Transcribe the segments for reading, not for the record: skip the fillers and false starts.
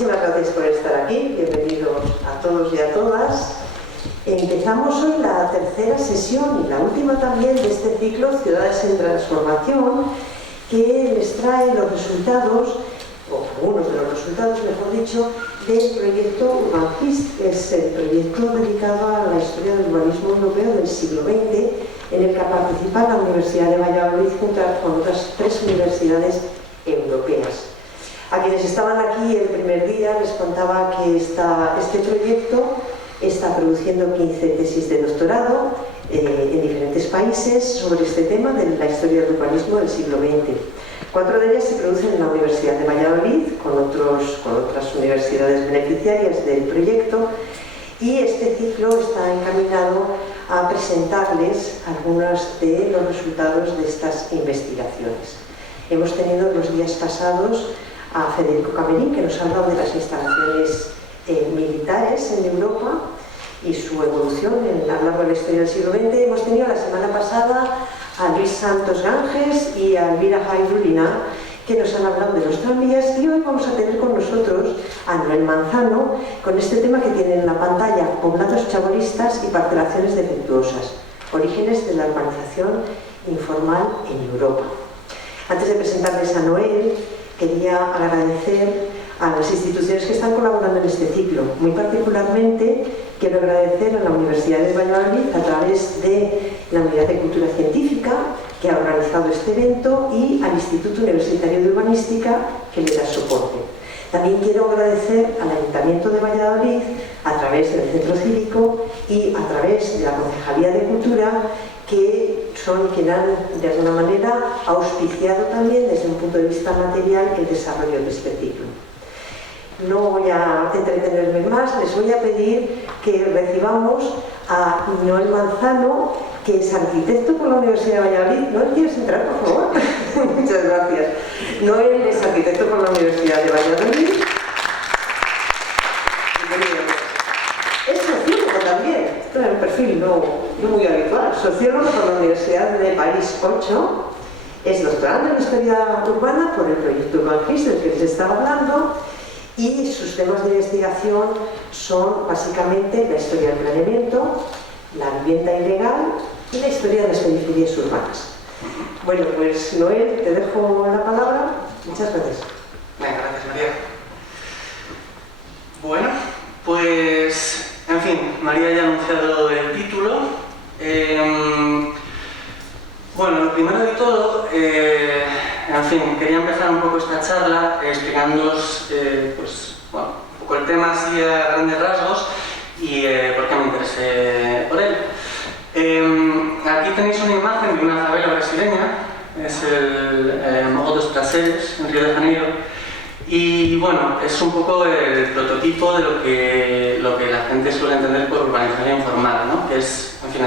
Muchísimas gracias por estar aquí, bienvenidos a todos y a todas. Empezamos hoy la tercera sesión y la última también de este ciclo Ciudades en Transformación, que les trae los resultados, o algunos de los resultados, mejor dicho, del proyecto UrbanGIST, que es el proyecto dedicado a la historia del urbanismo europeo del siglo XX, en el que participa la Universidad de Valladolid junto con otras 3 universidades europeas. A quienes estaban aquí el primer día les contaba que este proyecto está produciendo 15 tesis de doctorado en diferentes países sobre este tema de la historia del urbanismo del siglo XX. 4 de ellas se producen en la Universidad de Valladolid con otras universidades beneficiarias del proyecto, y este ciclo está encaminado a presentarles algunos de los resultados de estas investigaciones. Hemos tenido los días pasados a Federico Camerín, que nos ha hablado de las instalaciones militares en Europa y su evolución a lo largo de la historia del siglo XX. Hemos tenido la semana pasada a Luis Santos Ganges y a Elvira Jairulina, que nos han hablado de los tranvías, y hoy vamos a tener con nosotros a Noel Manzano con este tema que tiene en la pantalla: poblados chabolistas y parcelaciones defectuosas, orígenes de la urbanización informal en Europa. Antes de presentarles a Noel, quería agradecer a las instituciones que están colaborando en este ciclo. Muy particularmente quiero agradecer a la Universidad de Valladolid a través de la Unidad de Cultura Científica, que ha organizado este evento, y al Instituto Universitario de Urbanística, que le da soporte. También quiero agradecer al Ayuntamiento de Valladolid a través del Centro Cívico y a través de la Concejalía de Cultura, que son quienes han de alguna manera auspiciado también desde un punto de vista material el desarrollo de este ciclo. No voy a entretenerme más, les voy a pedir que recibamos a Noel Manzano, que es arquitecto por la Universidad de Valladolid. Noel, ¿quieres entrar, por favor? Muchas gracias. Noel es arquitecto por la Universidad de Valladolid. Es sociólogo también. Esto es un perfil no muy habitual. Sociólogo por la Universidad de París 8. Es doctorando en historia urbana por el proyecto UrbanGIST, del que les estaba hablando. Y sus temas de investigación son básicamente la historia del planeamiento, la vivienda ilegal y la historia de las periferias urbanas. Bueno, pues Noel, te dejo la palabra. Muchas gracias. Venga, gracias, María. Bueno, pues, en fin, María ya ha anunciado el título. Bueno, lo primero de todo, en fin, quería empezar un poco esta charla explicándoos pues, bueno, un poco el tema así a grandes rasgos y por qué me interesé por él. Aquí tenéis una imagen de una favela brasileña, es el Morro dos Prazeres, en Río de Janeiro, y bueno, es un poco el prototipo de lo que la gente suele entender por urbanización informal, ¿no? Que es, en fin,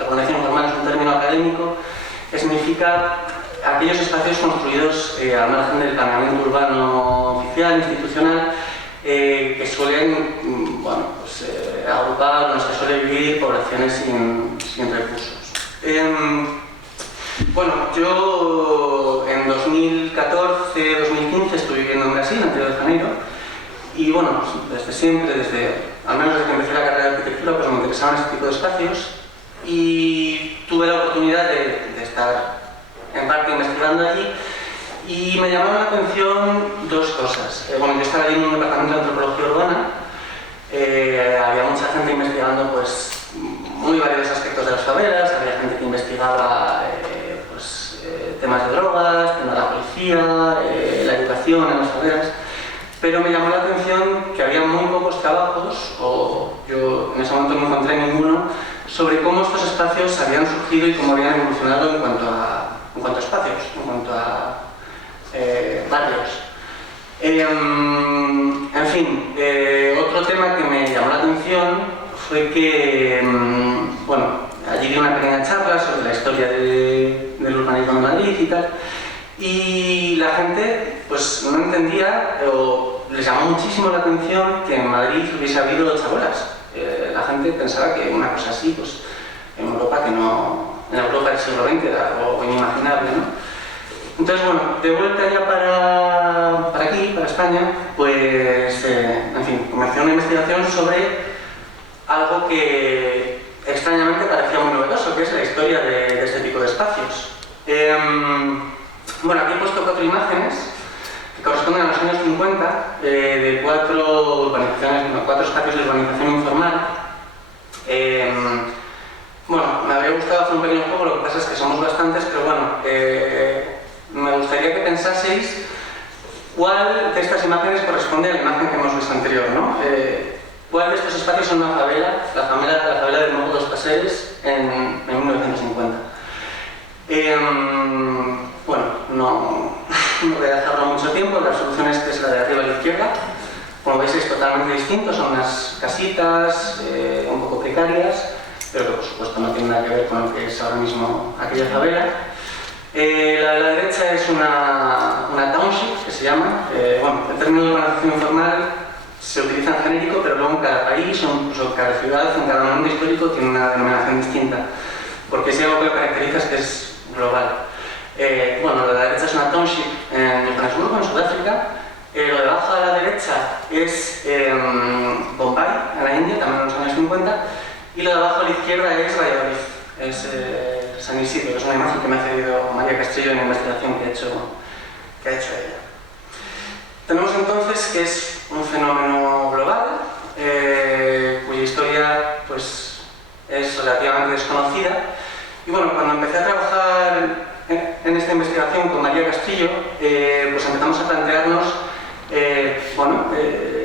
urbanización informal es un término académico que significa aquellos espacios construidos al margen del planeamiento urbano oficial, institucional, que suelen, bueno, pues, agrupar, en los que suele vivir poblaciones sin recursos. Bueno, yo en 2014-2015 estuve viviendo en Brasil, en Río de Janeiro, y bueno, pues, desde siempre, al menos desde que empecé la carrera de arquitectura, pues me interesaban este tipo de espacios, y tuve la oportunidad de estar en parte investigando allí, y me llamaron la atención 2 cosas. Bueno, yo estaba allí en un departamento de antropología urbana, había mucha gente investigando pues muy varios aspectos de las favelas, había gente que investigaba temas de drogas, temas de la policía, la educación en las favelas, pero me llamó la atención que había muy pocos trabajos, o yo en ese momento no encontré ninguno, sobre cómo estos espacios habían surgido y cómo habían evolucionado en cuanto a espacios, en cuanto a barrios. En fin, otro tema que me llamó la atención fue que, bueno, allí di una pequeña charla sobre la historia del urbanismo en Madrid y tal, y la gente pues no entendía, o les llamó muchísimo la atención que en Madrid hubiese habido chabolas. La gente pensaba que una cosa así, pues en Europa, en la Europa del siglo XX era algo inimaginable, ¿no? Entonces, bueno, de vuelta ya para aquí, para España, pues, en fin, comencé una investigación sobre algo que extrañamente parecía muy novedoso, que es la historia de este tipo de espacios. Bueno, aquí he puesto 4 imágenes que corresponden a los años 50 de 4 urbanizaciones, 4 espacios de urbanización informal. Bueno, me habría gustado hacer un pequeño juego, lo que pasa es que somos bastantes, pero bueno, me gustaría que pensaseis cuál de estas imágenes corresponde a la imagen que hemos visto anterior, ¿no? ¿Cuál de estos espacios son una favela, la favela del Morro dos Passeres en 1950? Bueno, no voy a dejarlo mucho tiempo, la solución es que es la de arriba a la izquierda. Como veis es totalmente distinto, son unas casitas un poco precarias, pero que por supuesto no tiene nada que ver con lo que es ahora mismo aquella favela. La de la derecha es una township, que se llama. Bueno, el término de urbanización informal se utiliza en genérico, pero luego en cada país o incluso cada ciudad, en cada momento histórico, tiene una denominación distinta. Porque si algo que lo caracteriza es que es global. Bueno, la de la derecha es una township en Johannesburgo, en Sudáfrica. Lo de abajo a la derecha es Bombay, en la India, también en los años 50. Y lo de abajo a la izquierda es Valladolid, es San Isidro, que es una imagen que me ha cedido María Castillo en la investigación que ha hecho ella. Tenemos entonces que es un fenómeno global, cuya historia pues, es relativamente desconocida. Y bueno, cuando empecé a trabajar en esta investigación con María Castillo, pues empezamos a plantearnos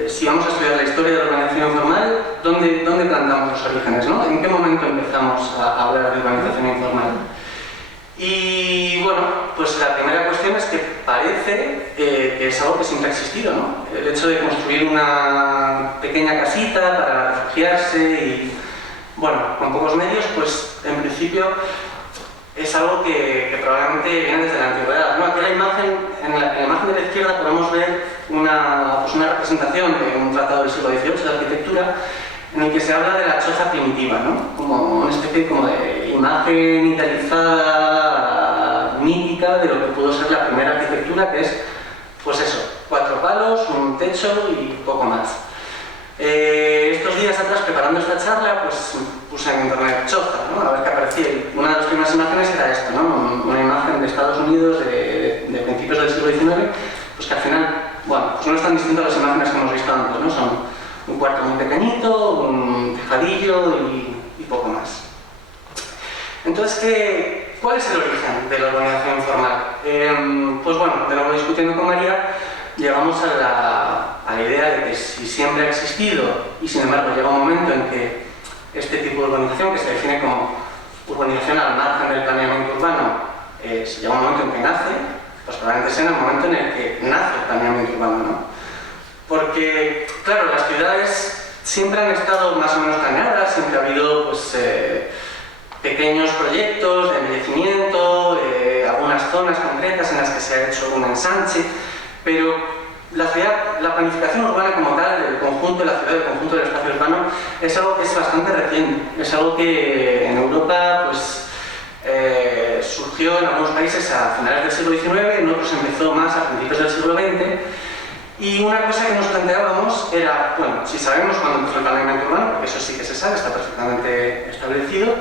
si vamos a estudiar la historia de la urbanización informal, ¿dónde plantamos los orígenes, ¿no? ¿En qué momento empezamos a hablar de urbanización informal? Y bueno, pues la primera cuestión es que parece que es algo que siempre ha existido, ¿no? El hecho de construir una pequeña casita para refugiarse y, bueno, con pocos medios, pues en principio es algo que probablemente viene desde la antigüedad, ¿no? Aquí en la imagen de la izquierda podemos ver una representación de un tratado del siglo XVIII de arquitectura en el que se habla de la choza primitiva, ¿no? Como una especie de imagen idealizada, mítica de lo que pudo ser la primera arquitectura, que es, pues eso, 4 palos, un techo y poco más. Estos días atrás, preparando esta charla, pues puse en internet choza, ¿no? A ver qué aparecía. Una de las primeras imágenes era esta, ¿no? Una imagen de Estados Unidos de principios del siglo XIX, pues que al final, bueno, pues no es tan distinto a las imágenes que hemos visto antes, ¿no? Son un cuarto muy pequeñito, un tejadillo y poco más. Entonces, ¿cuál es el origen de la urbanización informal? Pues bueno, de nuevo discutiendo con María, llegamos a la idea de que si siempre ha existido y sin embargo llega un momento en que este tipo de urbanización, que se define como urbanización al margen del planeamiento urbano, llega un momento en que nace, pues probablemente sea en el momento en el que nace el planeamiento urbano, ¿no? Porque, claro, las ciudades siempre han estado más o menos planeadas, siempre ha habido pues, pequeños proyectos de embellecimiento, algunas zonas concretas en las que se ha hecho un ensanche, pero la planificación urbana como tal, el conjunto de la ciudad, el conjunto del espacio urbano, es algo que es bastante reciente, es algo que en Europa pues, surgió en algunos países a finales del siglo XIX, en otros empezó más a principios del siglo XX. Y una cosa que nos planteábamos era, bueno, si sabemos cuándo empezó el planeamiento urbano, porque eso sí que se sabe, está perfectamente establecido,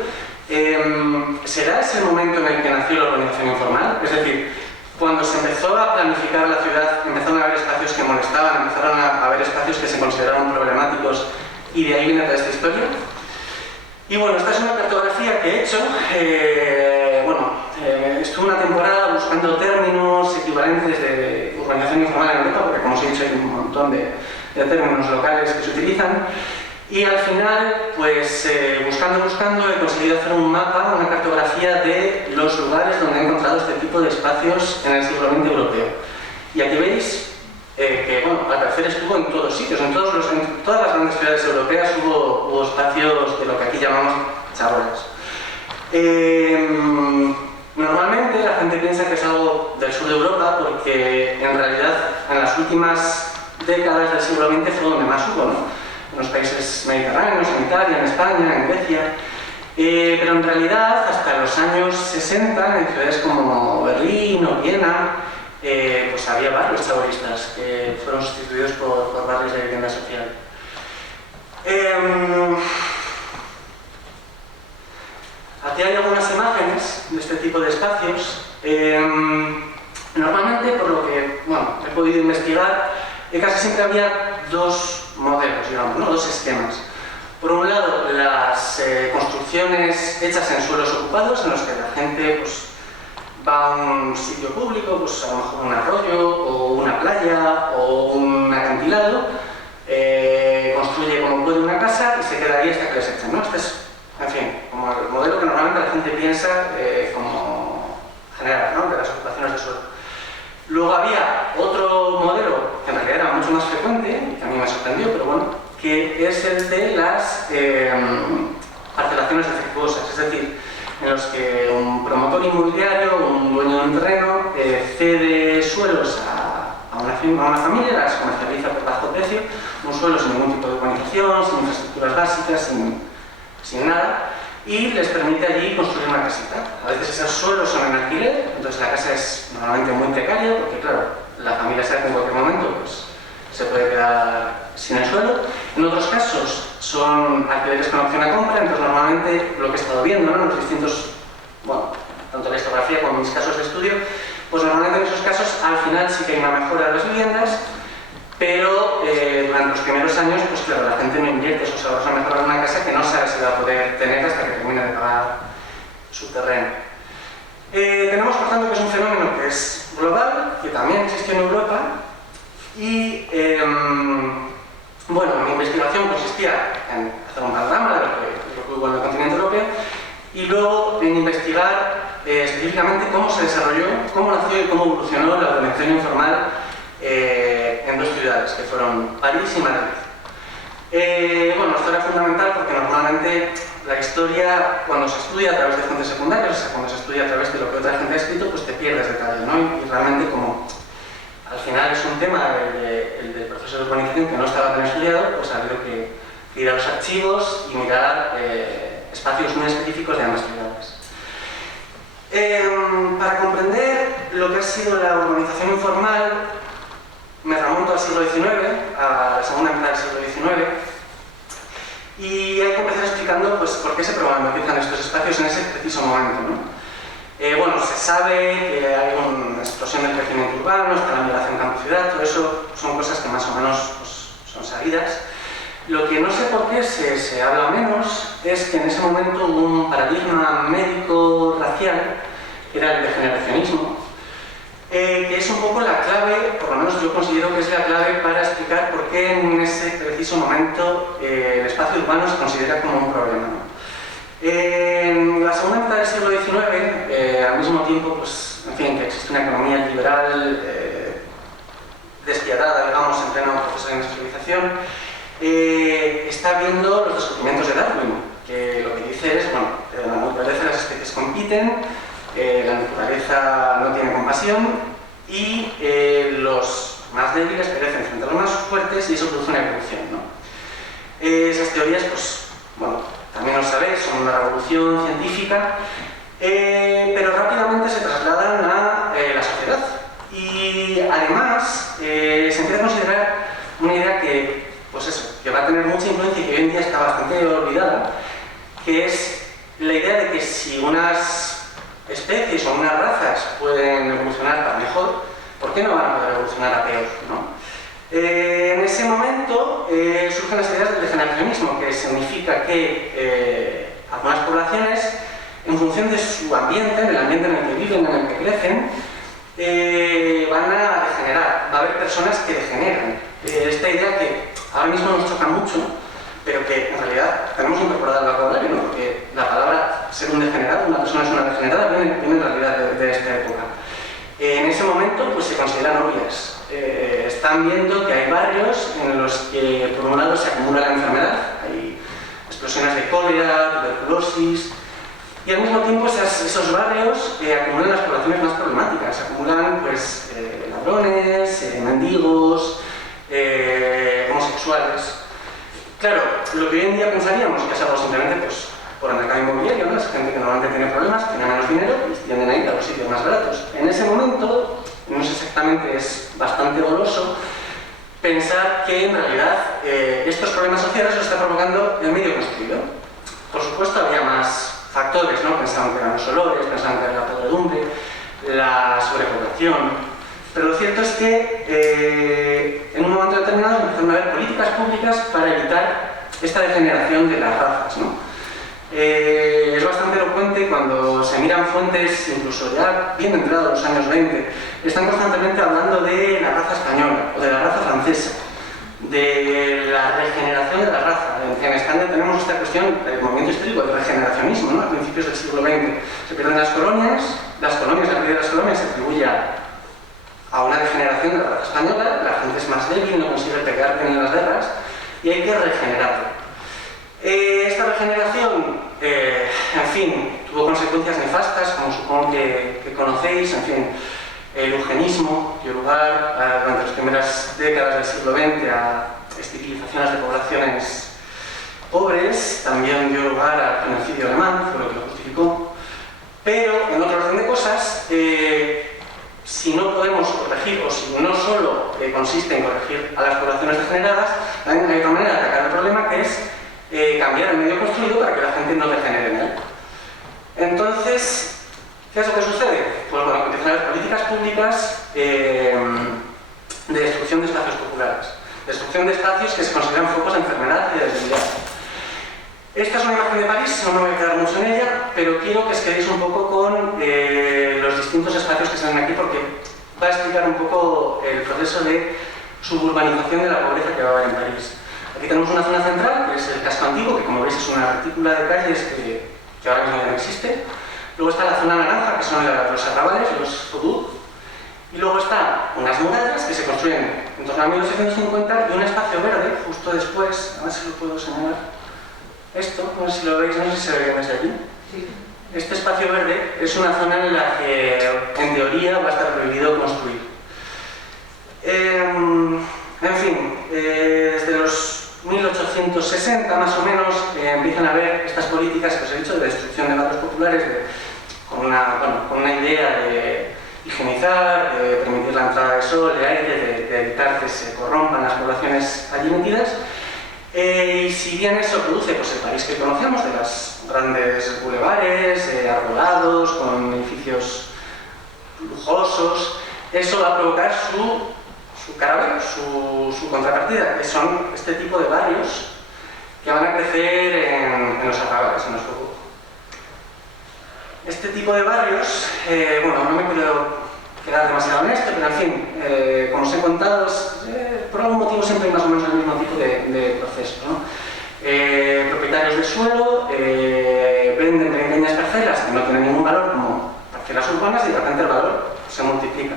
¿será ese el momento en el que nació la urbanización informal? Es decir, cuando se empezó a planificar la ciudad, empezaron a haber espacios que molestaban, empezaron a haber espacios que se consideraron problemáticos, y de ahí viene toda esta historia. Y bueno, esta es una cartografía que he hecho. Estuve una temporada buscando términos equivalentes de urbanización informal en Europa, porque como os he dicho hay un montón de términos locales que se utilizan. Y al final, pues buscando, he conseguido hacer un mapa, una cartografía de los lugares donde he encontrado este tipo de espacios en el siglo XX europeo. Y aquí veis que, bueno, al parecer estuvo en todos sitios, en todas las grandes ciudades europeas hubo espacios de lo que aquí llamamos chabolas. Normalmente la gente piensa que es algo del sur de Europa porque en realidad en las últimas décadas del siglo XX fue donde más hubo, ¿no? En los países mediterráneos, en Italia, en España, en Grecia. Pero en realidad, hasta los años 60, en ciudades como Berlín o Viena, pues había barrios chabolistas que fueron sustituidos por barrios de vivienda social. Aquí hay algunas imágenes de este tipo de espacios. Normalmente, por lo que he podido investigar, casi siempre había dos modelos, digamos, ¿no? Dos esquemas. Por un lado, las construcciones hechas en suelos ocupados, en los que la gente pues, va a un sitio público, pues a lo mejor un arroyo, o una playa, o un acantilado, construye como puede una casa y se queda ahí hasta que les echen, ¿no? Este es, en fin, como el modelo que normalmente la gente piensa como general, ¿no? De las ocupaciones de suelo. Luego había otro modelo que en realidad era mucho más frecuente, y que a mí me sorprendió, pero bueno, que es el de las parcelaciones defectuosas, es decir, en los que un promotor inmobiliario, un dueño de un terreno, cede suelos a una familia, las comercializa por bajo precio, un suelo sin ningún tipo de urbanización, sin infraestructuras básicas, sin nada, y les permite allí construir una casita. A veces esos suelos son en alquiler, entonces la casa es normalmente muy precaria, porque claro, la familia sabe que en cualquier momento pues, se puede quedar sin el suelo. En otros casos son alquileres con opción a compra, entonces normalmente lo que he estado viendo, ¿no? En los distintos, tanto la historiografía como en mis casos de estudio, pues normalmente en esos casos al final sí que hay una mejora de las viviendas, pero durante los primeros años, pues claro, la gente no invierte esos ahorros a mejorar una casa que no sabe si va a poder tener hasta que termine de pagar su terreno. Tenemos por tanto que es un fenómeno que es global, que también existe en Europa, y mi investigación consistía en hacer un panorama de lo que hubo en el continente europeo y luego en investigar específicamente cómo se desarrolló, cómo nació y cómo evolucionó la organización informal en dos ciudades, que fueron París y Madrid. Esto era fundamental porque normalmente la historia, cuando se estudia a través de fuentes secundarias, o sea, cuando se estudia a través de lo que otra gente ha escrito, pues te pierdes detalle, ¿no? Y realmente como al final es un tema, el del proceso de urbanización, que no estaba tan estudiado, pues ha habido que ir a los archivos y mirar espacios muy específicos de ambas ciudades. Para comprender lo que ha sido la urbanización informal, me remonto al siglo XIX, a la segunda mitad del siglo XIX, y hay que empezar explicando pues, por qué se problematizan estos espacios en ese preciso momento, ¿no? Se sabe que hay una explosión del crecimiento urbano, está la migración campo-ciudad, todo eso son cosas que más o menos pues, son sabidas. Lo que no sé por qué se habla menos es que en ese momento hubo un paradigma médico-racial, que era el degeneracionismo, que es un poco la clave, por lo menos yo considero que es la clave para explicar por qué en ese preciso momento el espacio urbano se considera como un problema, ¿no? En la segunda mitad del siglo XIX, al mismo tiempo, pues, en fin, que existe una economía liberal despiadada, digamos, en pleno proceso de industrialización, está viendo los descubrimientos de Darwin, que lo que dice es, en la naturaleza las especies compiten, la naturaleza no tiene compasión y los más débiles perecen frente a los más fuertes y eso produce una evolución, ¿no? Esas teorías, pues, también lo sabéis, son una revolución científica, pero rápidamente se trasladan a la sociedad. Y además se empieza a considerar una idea que, que va a tener mucha influencia y que hoy en día está bastante olvidada, que es la idea de que si unas especies o unas razas pueden evolucionar para mejor, ¿por qué no van a poder evolucionar a peor, ¿no? En ese momento surgen las ideas del degeneracionismo, que significa que algunas poblaciones, en función de su ambiente, del ambiente en el que viven, en el que crecen, van a degenerar. Va a haber personas que degeneran. Esta idea que ahora mismo nos choca mucho, pero que en realidad tenemos incorporada al vocabulario, ¿no? Porque la palabra ser un degenerado, una persona es una degenerada, viene en realidad de esta época. En ese momento pues, se consideran obvias. Están viendo que hay barrios en los que por un lado se acumula la enfermedad, hay explosiones de cólera, tuberculosis, y al mismo tiempo esos barrios acumulan las poblaciones más problemáticas, acumulan pues, ladrones, mendigos, homosexuales. Claro, lo que hoy en día pensaríamos que es algo simplemente pues, por el mercado inmobiliario, ¿no? Es gente que normalmente tiene problemas, tiene menos dinero y tienden a ir a los sitios más baratos. En ese momento, no sé exactamente, es bastante goloso pensar que en realidad estos problemas sociales los está provocando el medio construido. Por supuesto, había más factores, ¿no? Pensaban que eran los olores, pensaban que era la podredumbre, la sobrepoblación. Pero lo cierto es que en un momento determinado empezaron a haber políticas públicas para evitar esta degeneración de las razas, ¿no? Es bastante elocuente cuando se miran fuentes, incluso ya bien entrados los años 20, están constantemente hablando de la raza española o de la raza francesa, de la regeneración de la raza. En España tenemos esta cuestión del movimiento histórico del regeneracionismo, ¿no? A principios del siglo XX. Se pierden las colonias, la pérdida de las colonias se atribuye a una degeneración de la raza española, la gente es más débil, no consigue pegar bien en las guerras y hay que regenerarlo. Esta regeneración, en fin, tuvo consecuencias nefastas, como supongo que conocéis. En fin, el eugenismo dio lugar durante las primeras décadas del siglo XX a estilizaciones de poblaciones pobres, también dio lugar al genocidio alemán, fue lo que lo justificó. Pero, en otro orden de cosas, si no podemos corregir, o si no solo consiste en corregir a las poblaciones degeneradas, también hay otra manera de atacar el problema, que es cambiar el medio construido para que la gente no degenere en él. Entonces, ¿qué es lo que sucede? Pues bueno, empiezan a haber políticas públicas de destrucción de espacios populares, destrucción de espacios que se consideran focos de enfermedad y de debilidad. Esta es una imagen de París, no me voy a quedar mucho en ella, pero quiero que os quedéis un poco con los distintos espacios que se ven aquí, porque va a explicar un poco el proceso de suburbanización de la pobreza que va a haber en París. Aquí tenemos una zona central, que es el casco antiguo, que como veis es una retícula de calles que ahora mismo ya no existe. Luego está la zona naranja, que son los arrabales, los faubourgs. Y luego están unas murallas que se construyen en torno a 1850 y un espacio verde justo después, a ver si lo puedo señalar. Esto, no sé si lo veis, no sé si se ve bien desde allí. Sí. Este espacio verde es una zona en la que, en teoría, va a estar prohibido construir. En fin, desde los 1860 más o menos empiezan a haber estas políticas que os he dicho de destrucción de barrios populares con una idea de higienizar, de permitir la entrada de sol, de aire, de evitar que se corrompan las poblaciones allí metidas. Y si bien eso produce pues, el París que conocemos, de los grandes bulevares, arbolados, con edificios lujosos, eso va a provocar su contrapartida, que son este tipo de barrios que van a crecer en los arrabales, en los faubourgs. Este tipo de barrios, bueno, no me quiero quedar demasiado en esto, pero en fin, como os he contado, por algún motivo siempre hay más o menos el mismo tipo de proceso, ¿no? Propietarios del suelo venden pequeñas parcelas que no tienen ningún valor como parcelas urbanas y de repente el valor se multiplica.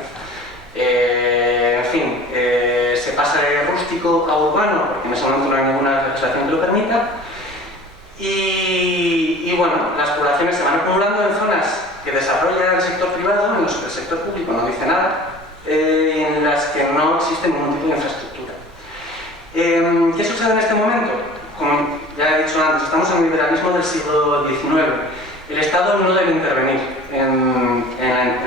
En fin, se pasa de rústico a urbano porque en ese momento no hay ninguna legislación que lo permita y bueno, las poblaciones se van acumulando en zonas que desarrolla el sector privado, en los que el sector público no dice nada, en las que no existe ningún tipo de infraestructura. ¿Qué sucede en este momento? Como ya he dicho antes, estamos en el liberalismo del siglo XIX. El Estado no debe intervenir en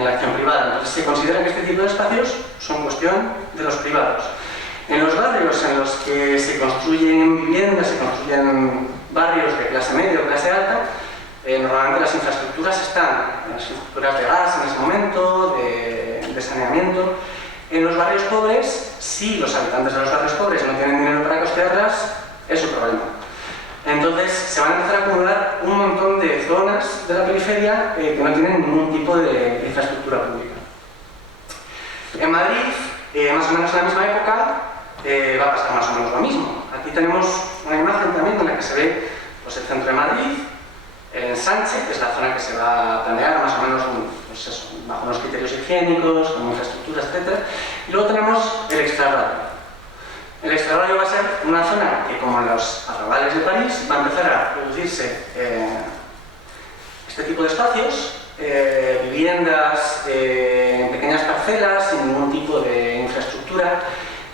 la acción privada, entonces se considera que este tipo de espacios son cuestión de los privados. En los barrios en los que se construyen viviendas, se construyen barrios de clase media o clase alta, normalmente las infraestructuras están, las infraestructuras de gas en ese momento, de saneamiento. En los barrios pobres, si los habitantes de los barrios pobres no tienen dinero para costearlas, es su problema. Entonces se van a empezar a acumular un montón de zonas de la periferia que no tienen ningún tipo de infraestructura pública. En Madrid, más o menos en la misma época, va a pasar más o menos lo mismo. Aquí tenemos una imagen también en la que se ve pues, el centro de Madrid, el Sánchez, que es la zona que se va a planear más o menos pues eso, bajo unos criterios higiénicos, con infraestructuras, etc. Y luego tenemos el extrarradio. El extrarradio va a ser una zona que, como en los arrabales de París, va a empezar a producirse este tipo de espacios, viviendas en pequeñas parcelas, sin ningún tipo de infraestructura,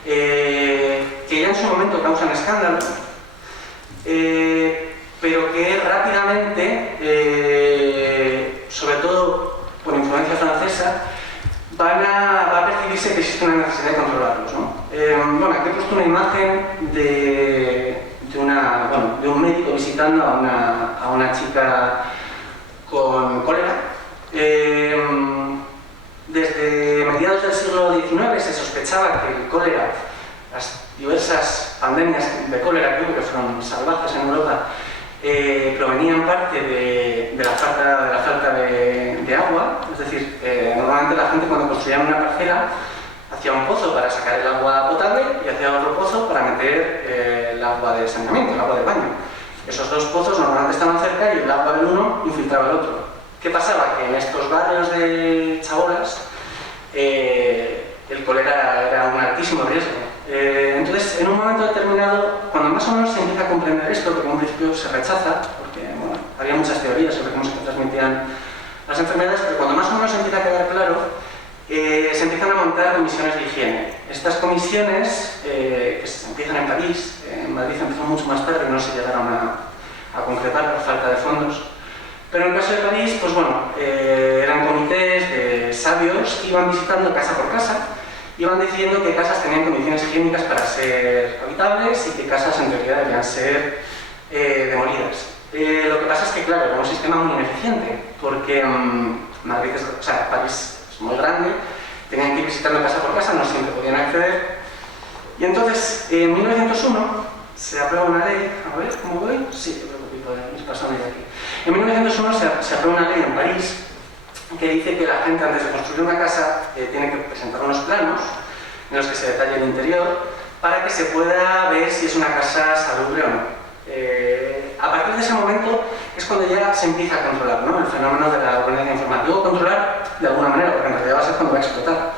que ya en su momento causan escándalo. pero que rápidamente, sobre todo por influencia francesa, va a percibirse que existe una necesidad de controlarlos, ¿no? Bueno, aquí he puesto una imagen de un médico visitando a una chica con cólera. Desde mediados del siglo XIX se sospechaba que el cólera, las diversas pandemias de cólera que hubo, que fueron salvajes en Europa, provenían parte de la falta de agua. Es decir, normalmente la gente, cuando construía una parcela, hacía un pozo para sacar el agua potable y hacía otro pozo para meter el agua de saneamiento, el agua de baño. Esos dos pozos normalmente estaban cerca y el agua del uno infiltraba el otro. ¿Qué pasaba? Que en estos barrios de chabolas el cólera era un altísimo riesgo. Entonces, en un momento determinado, cuando más o menos se empieza a comprender esto, que en un principio se rechaza, porque bueno, había muchas teorías sobre cómo se transmitían las enfermedades, pero cuando más o menos empieza a quedar claro, se empiezan a montar comisiones de higiene. Estas comisiones, que se empiezan en París, en Madrid empezó mucho más tarde y no se llegaron a concretar por falta de fondos. Pero en el caso de París, pues bueno, eran comités de sabios que iban visitando casa por casa, iban decidiendo qué casas tenían condiciones higiénicas para ser habitables y qué casas en realidad debían ser demolidas. Lo que pasa es que, claro, era un sistema muy ineficiente, porque París es muy grande, tenían que ir visitando casa por casa, no siempre podían acceder. Y entonces, en 1901, se aprueba una ley, a ver, ¿cómo voy? Sí, yo creo que puedo ir pasando de aquí. En 1901 se aprueba una ley en París que dice que la gente, antes de construir una casa, tiene que presentar unos planos en los que se detalle el interior para que se pueda ver si es una casa salubre o no. A partir de ese momento es cuando ya se empieza a controlar, ¿no?, el fenómeno de la urbanízación informal. Digo controlar de alguna manera, porque en realidad va a ser cuando va a explotar.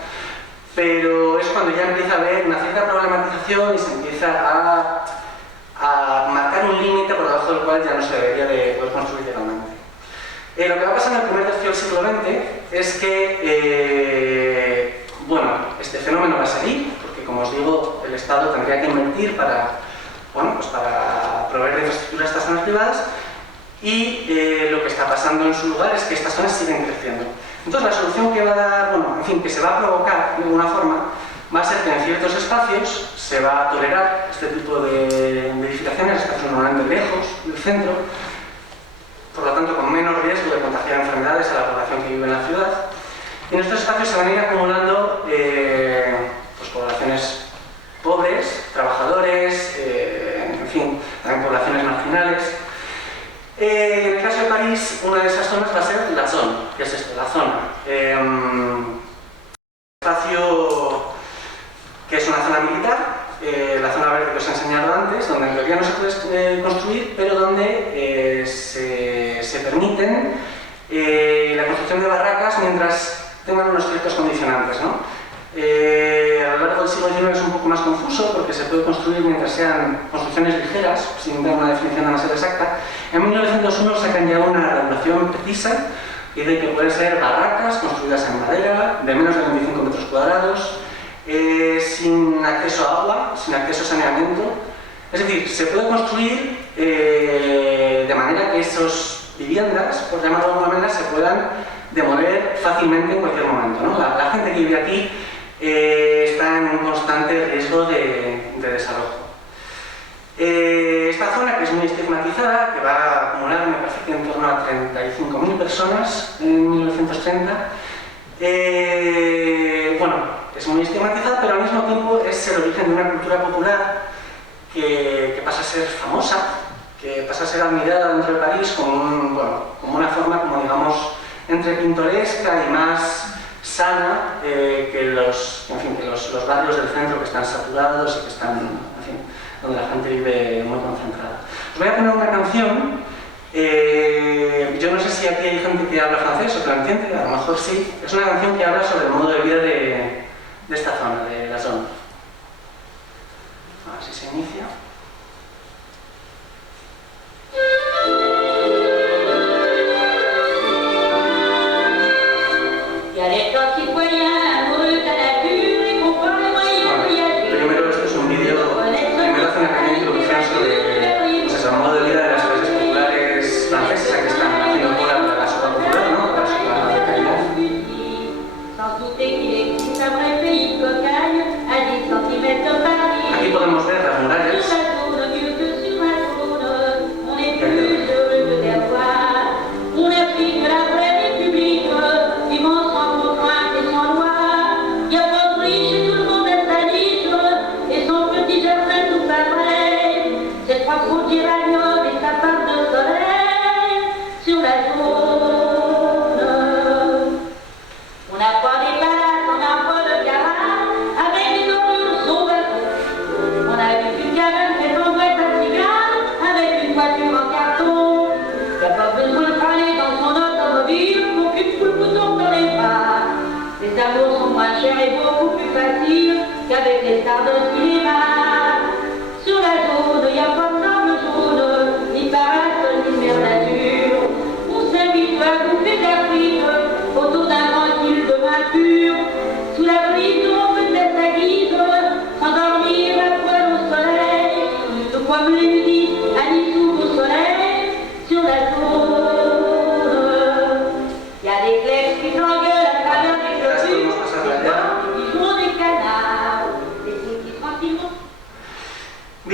Pero es cuando ya empieza a haber una cierta problematización y se empieza a marcar un límite por debajo del cual ya no se debería de poder construir legalmente. Lo que va a pasar en el primer tercio del siglo XX es que, este fenómeno va a salir, porque, como os digo, el Estado tendría que invertir para proveer de infraestructura a estas zonas privadas, y lo que está pasando en su lugar es que estas zonas siguen creciendo. Entonces, la solución que va a dar, que se va a provocar de alguna forma, va a ser que en ciertos espacios se va a tolerar este tipo de edificaciones, espacios normalmente lejos del centro, por lo tanto con menos riesgo de contagiar enfermedades a la población que vive en la ciudad. Y en estos espacios se van a ir acumulando poblaciones pobres, trabajadores, también poblaciones marginales. En el caso de París, una de esas zonas va a ser la zona. ¿Qué es esto? La zona. Espacio que es una zona militar, la zona verde que os he enseñado antes, donde en teoría no se puede construir, pero donde se permiten la construcción de barracas mientras tengan unos ciertos condicionantes, ¿no? A lo largo del siglo XIX es un poco más confuso, porque se puede construir mientras sean construcciones ligeras, sin dar una definición demasiado exacta. En 1901 sacan ya una regulación precisa y de que pueden ser barracas construidas en madera, de menos de 25 metros cuadrados, sin acceso a agua, sin acceso a saneamiento. Es decir, se puede construir de manera que esas viviendas, por llamarlo de alguna manera, se puedan demoler fácilmente en cualquier momento, ¿no? La gente que vive aquí está en un constante riesgo de desalojo. Esta zona, que es muy estigmatizada, que va a acumular, me parece que en torno a 35.000 personas en 1930, es muy estigmatizada, pero al mismo tiempo es el origen de una cultura popular que pasa a ser famosa, que pasa a ser admirada dentro de París como una forma, digamos, entre pintoresca y más sana que los barrios del centro, que están saturados y que están, donde la gente vive muy concentrada. Os voy a poner una canción. Yo no sé si aquí hay gente que habla francés o que lo entiende, a lo mejor sí. Es una canción que habla sobre el modo de vida de esta zona, de la zona. A ver si se inicia. Primero, esto es un vídeo, primero hace una pequeña introducción sobre el modo de vida de las clases populares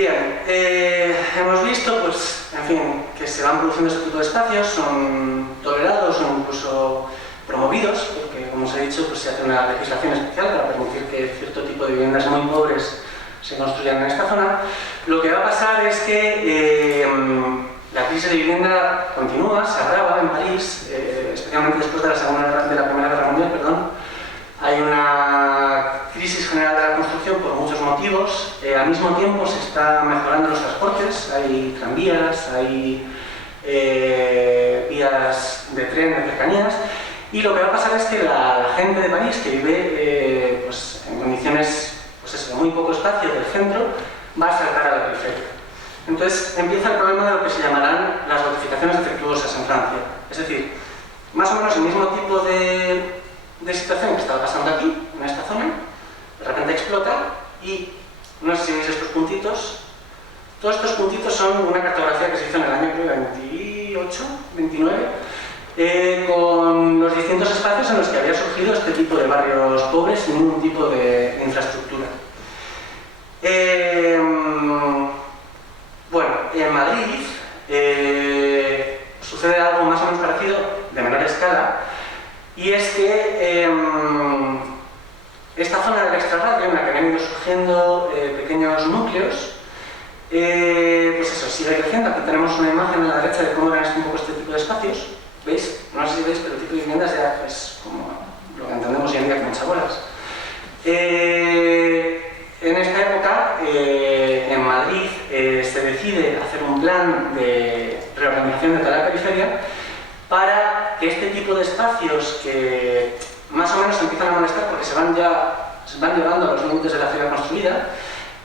Bien, hemos visto, pues, en fin, que se van produciendo este tipo de espacios, son tolerados o incluso promovidos, porque, como os he dicho, pues se hace una legislación especial para permitir que cierto tipo de viviendas muy pobres se construyan en esta zona. Lo que va a pasar es que la crisis de vivienda continúa, se agrava en París, especialmente después de la Primera Guerra Mundial, perdón. Hay una crisis general de la construcción por muchos motivos. Al mismo tiempo se está mejorando los transportes, hay tranvías, hay vías de tren de cercanías, y lo que va a pasar es que la gente de París, que vive pues, en condiciones pues eso, de muy poco espacio del centro, va a saltar a la periferia. Entonces empieza el problema de lo que se llamarán las notificaciones defectuosas en Francia. Es decir, más o menos el mismo tipo de situación que estaba pasando aquí, en esta zona, de repente explota y, no sé si veis estos puntitos, todos estos puntitos son una cartografía que se hizo en el año 28, 29, con los distintos espacios en los que había surgido este tipo de barrios pobres sin ningún tipo de infraestructura. Bueno, en Madrid sucede algo más o menos parecido, de menor escala, y es que esta zona del extrarradio, en la que han ido surgiendo pequeños núcleos, pues eso, sigue creciendo. Aquí tenemos una imagen a la derecha de cómo eran un poco este tipo de espacios. ¿Veis? No sé si veis, pero el tipo de viviendas ya es como lo que entendemos hoy en día como chabolas. En esta época, en Madrid, se decide hacer un plan de reorganización de toda la periferia para que este tipo de espacios que más o menos se empiezan a molestar porque se van llevando a los límites de la ciudad construida,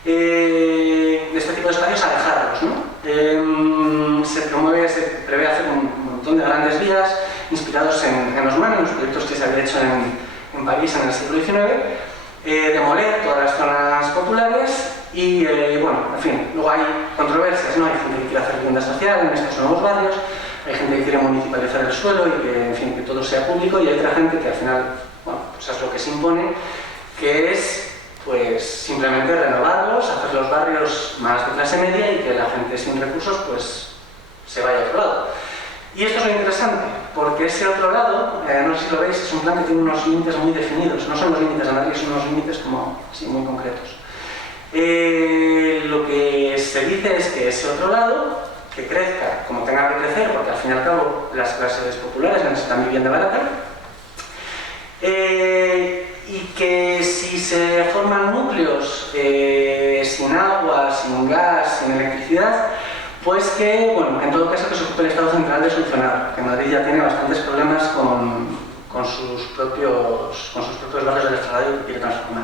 de este tipo de espacios alejarlos, ¿no? Se prevé hacer un montón de grandes vías inspirados en Haussmann, en los proyectos que se había hecho en París en el siglo XIX, demoler todas las zonas populares y, bueno, en fin, luego hay controversias, ¿no? Hay gente que quiere hacer vivienda social en estos nuevos barrios, hay gente que quiere municipalizar el suelo y que, en fin, que todo sea público, y hay otra gente que al final, bueno, pues es lo que se impone, que es, pues, simplemente renovarlos, hacer los barrios más de clase media y que la gente sin recursos, pues, se vaya a otro lado. Y esto es lo interesante, porque ese otro lado, no sé si lo veis, es un plan que tiene unos límites muy definidos, no son los límites de Madrid, son unos límites como, sí, muy concretos. Lo que se dice es que ese otro lado, que crezca como tenga que crecer, porque al fin y al cabo las clases populares necesitan vivienda barata, y que si se forman núcleos sin agua, sin gas, sin electricidad, pues que, bueno, en todo caso que se ocupe el Estado central de solucionar, que Madrid ya tiene bastantes problemas con sus propios barrios del extrarradio que quiere transformar.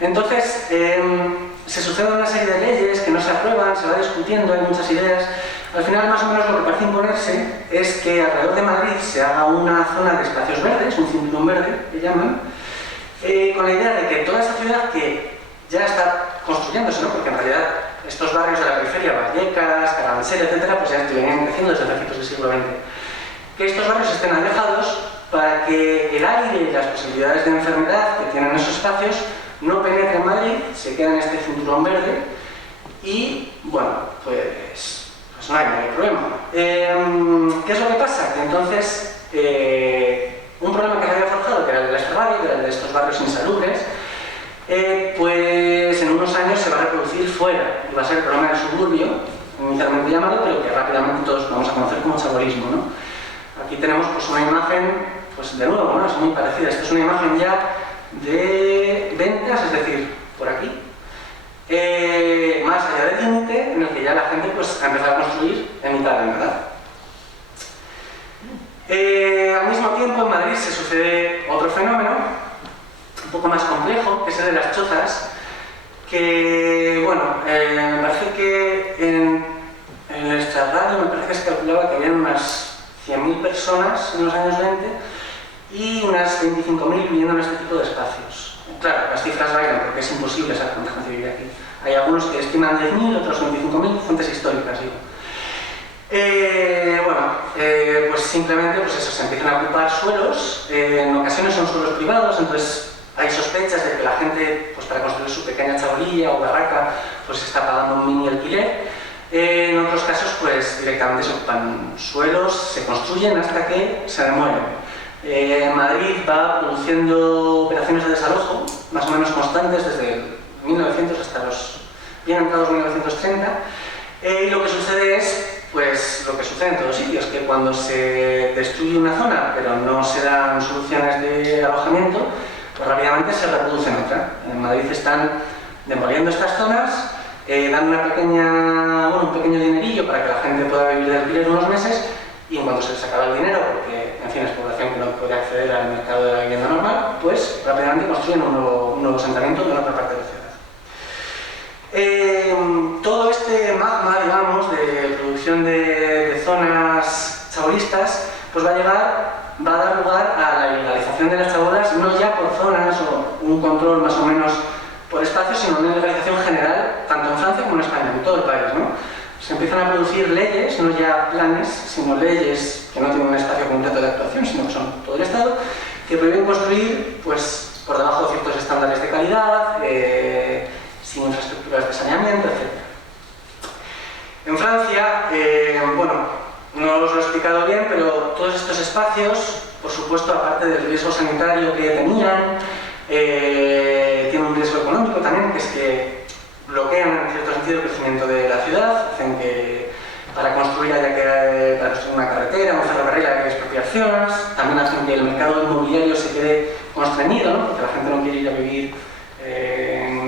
Entonces, se suceden una serie de leyes que no se aprueban, se va discutiendo, hay muchas ideas. Al final, más o menos, lo que parece imponerse es que alrededor de Madrid se haga una zona de espacios verdes, un cinturón verde, que llaman, con la idea de que toda esa ciudad que ya está construyéndose, ¿no? Porque en realidad estos barrios de la periferia, Vallecas, Carabanchel, etcétera, pues ya venían creciendo desde principios del siglo XX. Que estos barrios estén alejados para que el aire y las posibilidades de enfermedad que tienen esos espacios no penetren en Madrid, se queda en este cinturón verde y, bueno, pues no hay ningún problema. ¿Qué es lo que pasa? Que entonces, un problema que se había forjado, que era el del extrarradio, que era el de estos barrios insalubres, pues en unos años se va a reproducir fuera y va a ser el problema del suburbio, inicialmente llamado, pero que rápidamente todos vamos a conocer como chabolismo, ¿no? Aquí tenemos pues una imagen, pues de nuevo, ¿no? Es muy parecida. Esta es una imagen ya de ventas, es decir, por aquí, más allá del límite en el que ya la gente pues ha empezado a construir en mitad de nada. Al mismo tiempo en Madrid se sucede otro fenómeno un poco más complejo, que es el de las chozas, que, bueno, me parece que en el extrarradio me parece que se calculaba que habían unas 100.000 personas en los años 20 y unas 25.000 viviendo en este tipo de espacios. Claro, las cifras varían porque es imposible saber cuánta gente vive aquí. Hay algunos que estiman 10.000, otros 25.000, fuentes históricas, digo. Pues simplemente pues eso, se empiezan a ocupar suelos, en ocasiones son suelos privados, entonces hay sospechas de que la gente, pues para construir su pequeña chabolilla o barraca, pues está pagando un mini alquiler. En otros casos, pues directamente se ocupan suelos, se construyen hasta que se demuelen. Madrid va produciendo operaciones de desalojo, más o menos constantes, desde 1900 hasta los bien entrados 1930. Y lo que sucede es, pues lo que sucede en todos sitios, que cuando se destruye una zona, pero no se dan soluciones de alojamiento, pues rápidamente se reproduce en otra. En Madrid están demoliendo estas zonas, dan un pequeño dinerillo para que la gente pueda vivir de alquiler unos meses, y en cuanto se les acaba el dinero, porque en fin es población que no puede acceder al mercado de la vivienda normal, pues rápidamente construyen un nuevo asentamiento en otra parte de la ciudad. Todo este magma, digamos, de producción de zonas chabolistas, pues va a dar lugar a la ilegalización de las chabolas, no ya por zonas o un control más o menos por espacios, sino una ilegalización general, tanto en Francia como en España, en todo el país, ¿no? Se empiezan a producir leyes, no ya planes, sino leyes que no tienen un espacio concreto de actuación, sino que son todo el Estado, que prohíben construir pues, por debajo de ciertos estándares de calidad, sin infraestructuras de saneamiento, etc. En Francia, no os lo he explicado bien, pero todos estos espacios, por supuesto, aparte del riesgo sanitario que tenían, tienen un riesgo económico también, que es que bloquean en cierto sentido el crecimiento de la ciudad, hacen que para construir para construir una carretera, un ferrocarril haya que expropiar zonas, también hacen que el mercado inmobiliario se quede constreñido, ¿no? Porque la gente no quiere ir a vivir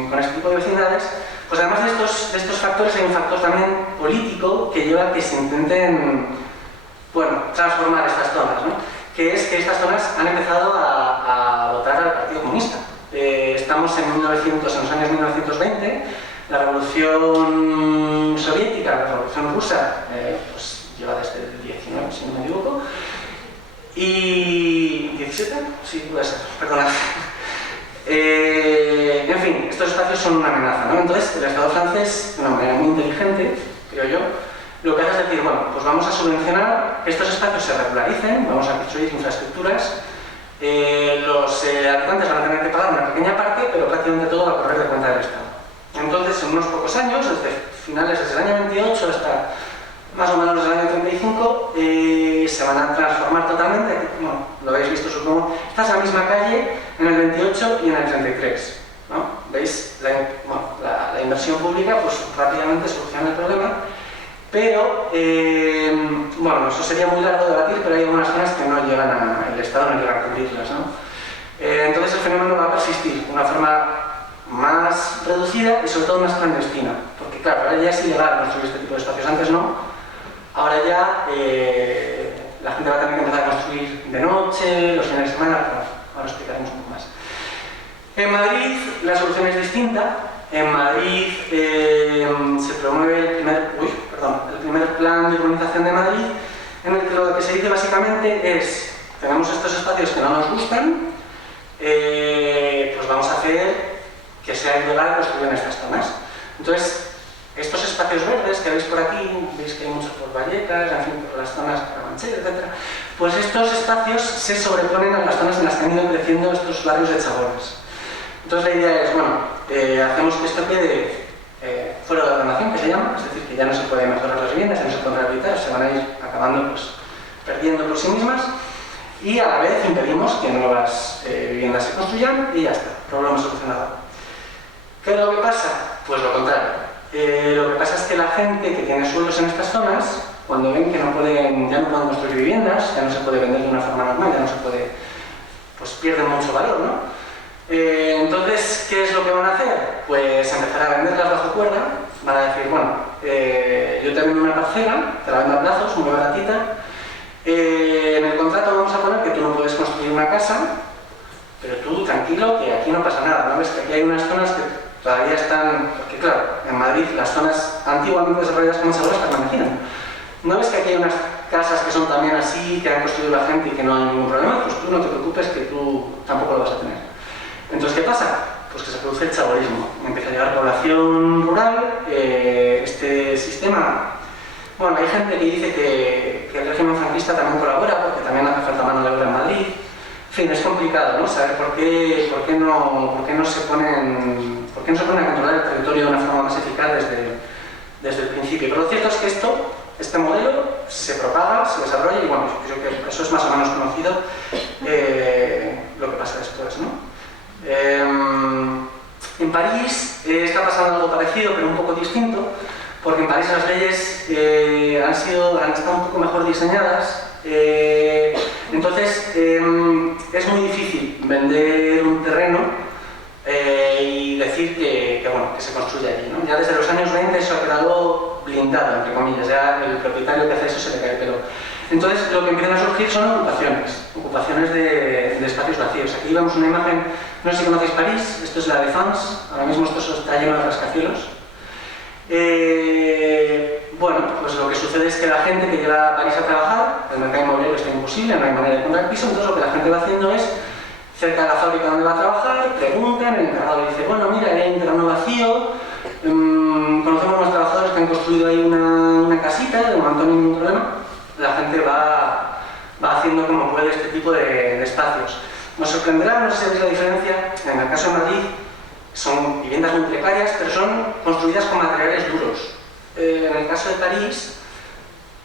con este tipo de vecindades. Pues además de estos factores hay un factor también político que lleva a que se intenten transformar estas zonas, ¿no? Que es que estas zonas han empezado a votar al Partido Comunista. Estamos en los años 1920, la revolución soviética, la revolución rusa, pues lleva desde el 19, si no me equivoco, y 17, sí, puede ser, perdonad. En fin, estos espacios son una amenaza, ¿no? Entonces, el Estado francés, de una manera muy inteligente, creo yo, lo que hace es decir, pues vamos a subvencionar que estos espacios se regularicen, vamos a construir infraestructuras. Los habitantes van a tener que pagar una pequeña parte, pero prácticamente todo va a correr de cuenta del Estado. Entonces, en unos pocos años, desde el año 28 hasta más o menos el año 35, se van a transformar totalmente. Lo habéis visto, supongo. Esta es la misma calle en el 28 y en el 33, ¿no? ¿Veis? La inversión pública pues rápidamente soluciona el problema. Pero, eso sería muy largo de debatir, pero hay algunas zonas que no llegan el Estado no llega a cubrirlas, ¿no? Entonces el fenómeno va a persistir de una forma más reducida y sobre todo más clandestina, porque claro, ahora ya es ilegal construir este tipo de espacios, antes no, ahora ya la gente va a tener que empezar a construir de noche, los fines de semana, ahora explicaremos un poco más. En Madrid la solución es distinta. En Madrid se promueve el primer plan de urbanización de Madrid, en el que lo que se dice básicamente es: tenemos estos espacios que no nos gustan, pues vamos a hacer que sea ilegal construir en estas zonas. Entonces, estos espacios verdes que veis por aquí, veis que hay muchos por Vallecas, en fin, por las zonas de Carabanchel, etc. Pues estos espacios se sobreponen a las zonas en las que han ido creciendo estos barrios de chabolas. Entonces la idea es, hacemos que esto quede fuera de la ordenación, que se llama, es decir, que ya no se puede mejorar las viviendas, ya no se pueden rehabilitar, se van a ir acabando perdiendo por sí mismas, y a la vez impedimos que nuevas viviendas se construyan y ya está, problema solucionado. ¿Qué es lo que pasa? Pues lo contrario. Lo que pasa es que la gente que tiene suelos en estas zonas, cuando ven que ya no pueden construir viviendas, ya no se puede vender de una forma normal, ya no se puede, pues pierden mucho valor, ¿no? Entonces, ¿qué es lo que van a hacer? Pues empezar a venderlas bajo cuerda. Van a decir, yo te vendo una parcela, te la vendo a plazos, muy baratita. En el contrato vamos a poner que tú no puedes construir una casa, pero tú tranquilo, que aquí no pasa nada, ¿no? Ves que aquí hay unas zonas que todavía están, porque claro, en Madrid las zonas antiguamente desarrolladas como chabolas permanecían. ¿No ves que aquí hay unas casas que son también así, que han construido la gente y que no hay ningún problema? Pues tú no te preocupes, que tú tampoco lo vas a tener. Entonces, ¿qué pasa? Pues que se produce el chabolismo. Empieza a llegar población rural, este sistema... hay gente que dice que el régimen franquista también colabora, porque también hace falta mano de obra en Madrid. En fin, es complicado, ¿no? Saber por qué no se ponen a controlar el territorio de una forma más eficaz desde el principio. Pero lo cierto es que este modelo se propaga, se desarrolla y bueno, creo que eso es más o menos conocido lo que pasa después, ¿no? En París está pasando algo parecido, pero un poco distinto, porque en París las leyes han estado un poco mejor diseñadas. Entonces es muy difícil vender un terreno y decir que se construye allí, ¿no? Ya desde los años 20 eso ha quedado blindado, entre comillas, ya el propietario que hace eso se le cae el pelo. Entonces lo que empiezan a surgir son ocupaciones de espacios vacíos. Aquí vemos una imagen, no sé si conocéis París, esto es la Défense, ahora mismo esto está lleno de rascacielos. Bueno, pues lo que sucede es que la gente que llega a París a trabajar, el mercado inmobiliario está imposible, no hay manera de comprar piso, entonces lo que la gente va haciendo es, cerca de la fábrica donde va a trabajar, preguntan, el encargado le dice, bueno, mira, hay un terreno vacío, conocemos unos trabajadores que han construido ahí una casita, de momento no hay ningún problema, la gente va haciendo como puede este tipo de espacios. Nos sorprenderá, no sé si veis la diferencia, en el caso de Madrid, son viviendas muy precarias, pero son construidas con materiales duros. En el caso de París,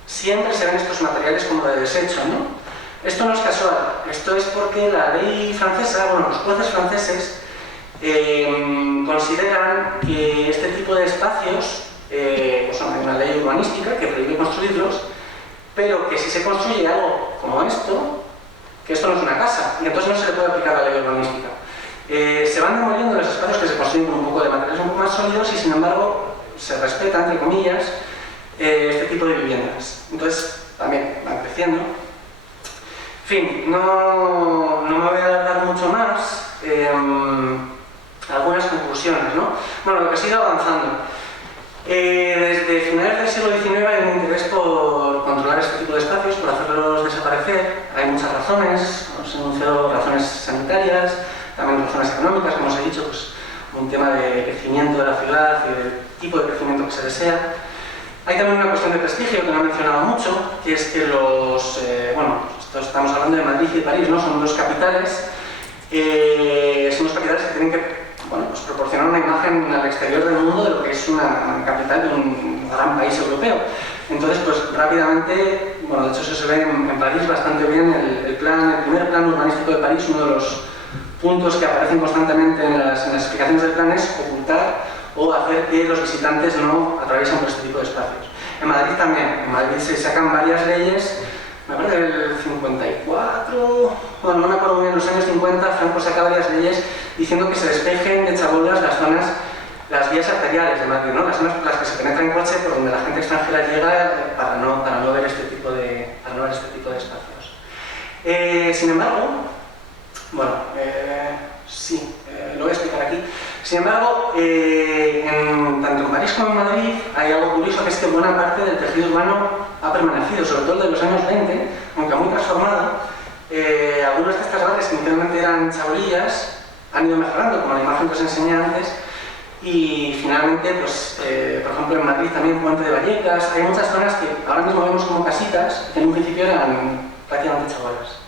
siempre se ven estos materiales como de desecho, ¿no? Esto no es casual, esto es porque la ley francesa, bueno, los jueces franceses consideran que este tipo de espacios, pues hay una ley urbanística que prohíbe construirlos, pero que si se construye algo como esto, que esto no es una casa, y entonces no se le puede aplicar la ley urbanística. Se van demoliendo los espacios que se construyen con un poco de materiales un poco más sólidos y sin embargo se respeta, entre comillas, este tipo de viviendas. Entonces también van creciendo. En fin, no me voy a alargar mucho más. Algunas conclusiones, ¿no? Bueno, lo que ha ido avanzando. Desde finales del siglo XIX hay un interés por controlar este tipo de espacios, por hacerlos desaparecer. Hay muchas razones, os he enunciado razones sanitarias, también razones económicas, como os he dicho, pues un tema de crecimiento de la ciudad y del tipo de crecimiento que se desea. Hay también una cuestión de prestigio que no he mencionado mucho, que es que estamos hablando de Madrid y de París, ¿no? Son dos capitales, que tienen que pues proporcionar una imagen al exterior del mundo de lo que es una capital de un gran país europeo. Entonces, pues rápidamente, de hecho eso se ve en París bastante bien, el primer plan urbanístico de París, uno de los puntos que aparecen constantemente en las explicaciones del plan es ocultar o hacer que los visitantes no atraviesen por este tipo de espacios. En Madrid también, en Madrid se sacan varias leyes, me parece del 54, no me acuerdo muy bien, en los años 50 Franco saca varias leyes diciendo que se despejen de chabolas las vías arteriales de Madrid, ¿no? Las zonas por las que se penetra en coche, por donde la gente extranjera llega para no ver este tipo de espacios. Sin embargo, lo voy a explicar aquí. Sin embargo, tanto en París como en Madrid hay algo curioso, que es que buena parte del tejido urbano ha permanecido, sobre todo de los años 20, aunque muy transformado. Algunas de estas barrias que inicialmente eran chabolillas han ido mejorando, como la imagen que os enseñé antes, y finalmente, por ejemplo en Madrid también Puente de Vallecas, hay muchas zonas que ahora mismo vemos como casitas, que en un principio eran prácticamente chabolas.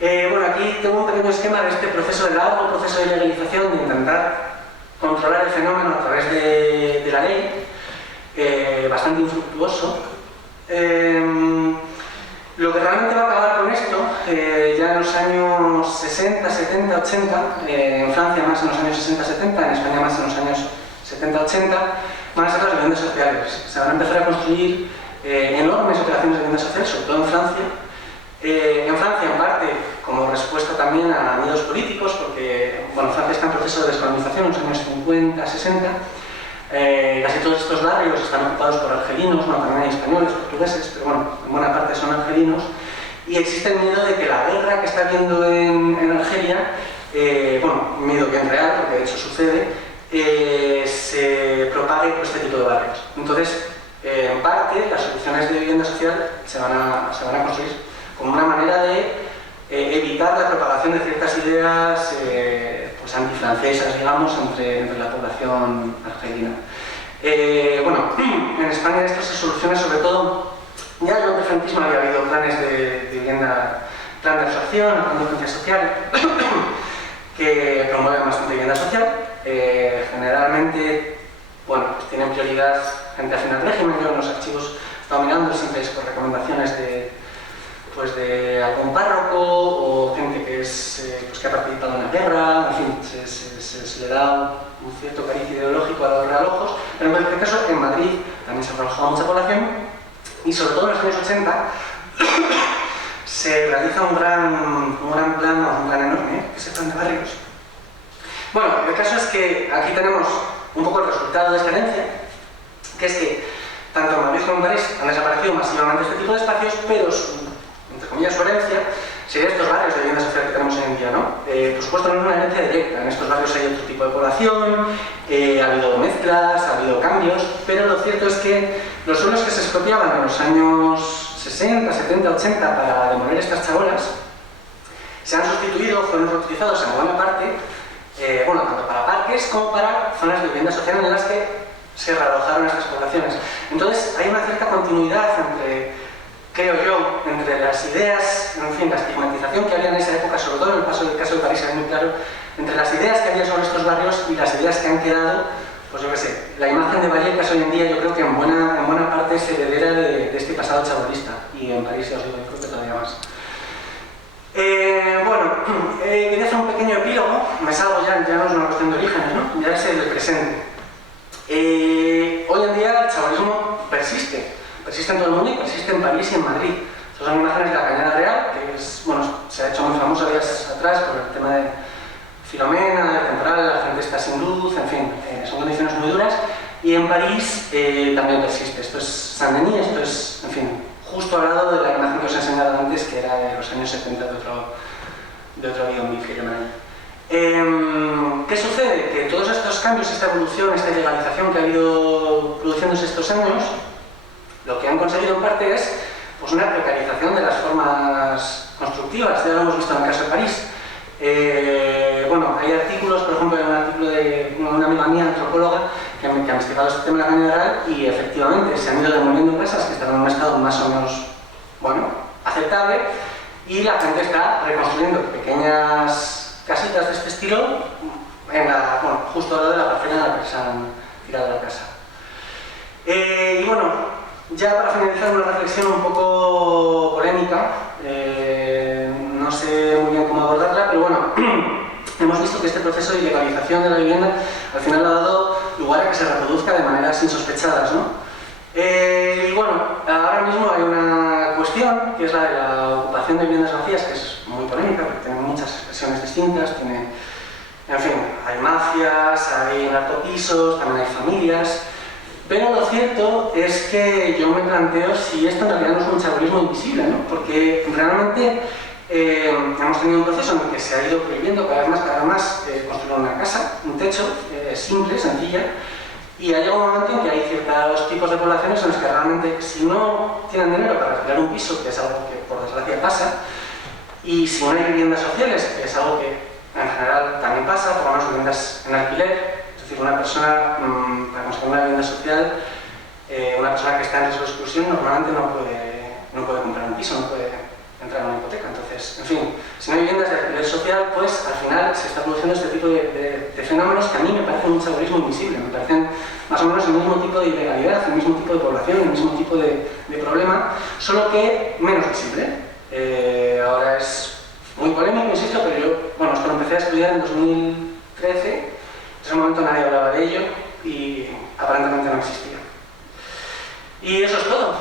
Aquí tengo un pequeño esquema de este largo proceso de legalización, de intentar controlar el fenómeno a través de la ley, bastante infructuoso. Lo que realmente va a acabar con esto, ya en los años 60, 70, 80, en Francia más en los años 60, 70, en España más en los años 70, 80, van a ser las viviendas sociales. Se van a empezar a construir enormes operaciones de viviendas sociales, sobre todo en Francia. En Francia, en parte, como respuesta también a miedos políticos, porque Francia está en proceso de descolonización en los años 50, 60. Casi todos estos barrios están ocupados por argelinos, también hay españoles, portugueses, pero en buena parte son argelinos. Y existe el miedo de que la guerra que está habiendo en Argelia, miedo bien real, porque de hecho sucede, se propague por este tipo de barrios. Entonces, en parte, las soluciones de vivienda social se van a construir como una manera de evitar la propagación de ciertas ideas antifrancesas, digamos, entre la población argelina. En España esto se soluciona sobre todo, ya durante el franquismo había habido planes de vivienda, plan de absorción Educación, el Plan de Urgencia Social, que promueven bastante vivienda social. Generalmente, bueno, pues tienen prioridad gente afín al régimen. Yo en los archivos he estado mirando, siempre es por recomendaciones de algún párroco o gente que, pues que ha participado en la guerra, en fin, se le da un cierto cariz ideológico a los realojos, pero en cualquier caso en Madrid también se ha trabajado mucha población y sobre todo en los años 80 se realiza un gran plan enorme, que es el plan de barrios. Bueno, el caso es que aquí tenemos un poco el resultado de esta herencia, que es que tanto en Madrid como en París han desaparecido masivamente este tipo de espacios, pero entre comillas su herencia sería estos barrios de vivienda social que tenemos hoy en día, ¿no? Por supuesto no es una herencia directa, en estos barrios hay otro tipo de población, ha habido mezclas, ha habido cambios, pero lo cierto es que los suelos que se expropiaban en los años 60, 70, 80 para demoler estas chabolas se han sustituido, fueron reutilizados en buena parte, bueno, tanto para parques como para zonas de vivienda social en las que se realojaron estas poblaciones. Entonces hay una cierta continuidad entre, creo yo, entre las ideas, en fin, la estigmatización que había en esa época, sobre todo en el caso de París es muy claro, entre las ideas que había sobre estos barrios y las ideas que han quedado, pues yo qué sé, la imagen de Vallecas hoy en día yo creo que en buena parte es heredera de este pasado chabolista, y en París, ya os digo, yo creo que todavía más. Bueno, quería hacer un pequeño epílogo, me salgo ya no es una cuestión de orígenes, ¿no? Ya es el presente. Hoy en día el chabolismo persiste en todo el mundo y persiste en París y en Madrid. Estas son imágenes de la Cañada Real, que es, bueno, se ha hecho muy famosa días atrás por el tema de Filomena, del temporal, la gente está sin luz, en fin, son condiciones muy duras. Y en París también persiste. Esto es Saint-Denis, esto es, en fin, justo al lado de la imagen que os he enseñado antes, que era de los años 70 de otro guion que llaman ahí. ¿Qué sucede? Que todos estos cambios, esta evolución, esta ilegalización que ha habido produciéndose estos años, lo que han conseguido en parte es pues, una precarización de las formas constructivas. Ya lo hemos visto en el caso de París. Bueno, hay artículos, por ejemplo, hay un artículo de una amiga mía, antropóloga, que ha investigado este tema de la Cañada Real y efectivamente se han ido demoliendo casas que están en un estado más o menos, bueno, aceptable, y la gente está reconstruyendo pequeñas casitas de este estilo bueno, justo al lado de la parcela en la que se han tirado la casa. Y bueno, ya para finalizar una reflexión un poco polémica, no sé muy bien cómo abordarla, pero bueno, hemos visto que este proceso de ilegalización de la vivienda al final ha dado lugar a que se reproduzca de maneras insospechadas, ¿no? Y bueno, ahora mismo hay una cuestión que es la de la ocupación de viviendas vacías, que es muy polémica porque tiene muchas expresiones distintas, en fin, hay mafias, hay narcopisos, también hay familias. Pero lo cierto es que yo me planteo si esto en realidad no es un chabolismo invisible, ¿no? Porque realmente hemos tenido un proceso en el que se ha ido prohibiendo cada vez más construir una casa, un techo, simple, sencilla, y ha llegado un momento en que hay ciertos tipos de poblaciones en las que realmente, si no tienen dinero para alquilar un piso, que es algo que por desgracia pasa, y si no hay viviendas sociales, que es algo que en general también pasa, por lo menos viviendas en alquiler, es decir, una persona, para conseguir una vivienda social, una persona que está en riesgo de exclusión normalmente no puede comprar un piso, no puede entrar en una hipoteca. Entonces, en fin, si no hay viviendas de alquiler social, pues al final se está produciendo este tipo de fenómenos que a mí me parecen un chabolismo invisible, me parecen más o menos el mismo tipo de ilegalidad, el mismo tipo de población, el mismo tipo de problema, solo que menos visible. Ahora es muy polémico, insisto, pero yo, bueno, esto lo empecé a estudiar en 2013, en ese momento nadie hablaba de ello y aparentemente no existía. Y eso es todo.